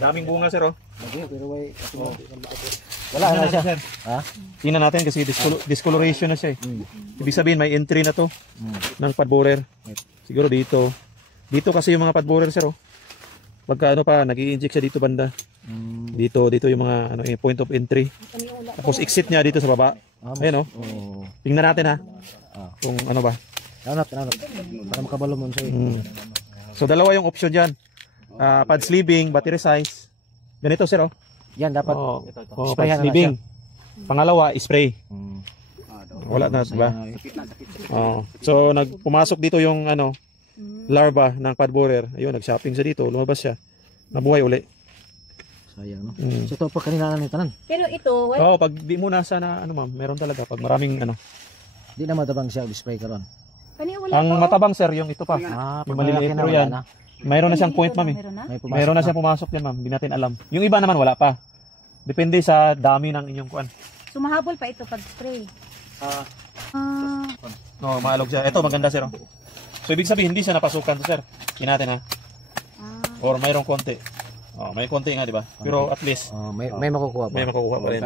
Daming bunga sir oh. Wala na siya. Sir. Ha? Tingnan natin kasi discoloration na siya eh. Ibig sabihin may entry na to ng pod borer. Siguro dito. Dito kasi yung mga pod borer sir oh. Pagka ano pa, nag-i-inject siya dito banda. Dito yung mga ano, point of entry. Tapos exit niya dito sa baba. Ayan oh. Tingnan natin ha. Kung ano ba. Hanap. Para makabalo mo siya. So dalawa yung option diyan. Pad sleeving, battery size. Ganito sir oh. Yan dapat pad sleeving. Pangalawa, spray. Wala na diba? So pumasok dito yung ano larva ng pod borer. Ayun, nag-shopping siya dito, lumabas siya. Nabuhay uli. Sayang no. So ito pa kanina na tanan. Pero ito, pag di mo nasa na ano ma'am, meron talaga pag maraming ano. Di na matabang siya spray karon. Ang matabang sir, yung ito pa. Yung maliliit pero yan. Mayroon na siyang point ma'am eh. Mayroon na siyang pumasok yan ma'am, hindi natin alam. Yung iba naman wala pa. Depende sa dami ng inyong kuan. Sumahabol pa ito pag spray. No, maalog siya. Ito maganda sir. So ibig sabihin hindi siya napasukan to sir. Tingnan natin ha. Or mayroong konti. May konti nga di ba? Pero at least may makukuha pa. May makukuha pa rin.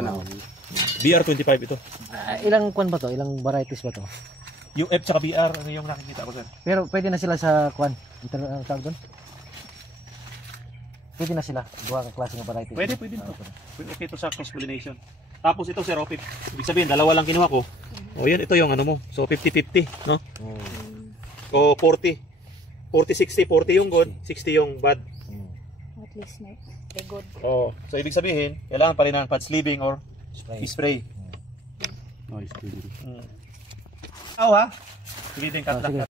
BR25 ito. Ilang kuan ba to? Ilang varieties ba to? Yung F tsaka BR ano yung nakikita ko sir. Pero pwede na sila sa kuan. Ang tawag doon? Pwede na sila. Duha ka klase ng variety. Pwede to. Okay to sa cross pollination. Tapos ito sir, ibig sabihin dalawa lang kinuha ko. Yan ito yung ano mo. So 50-50, no? O 40. 40-60, 40 yung good, 60 yung bad. At least na good. So ibig sabihin, kailangan pa rin ng pad sleeving or spray. Spray. Ha? Sige din cut lang.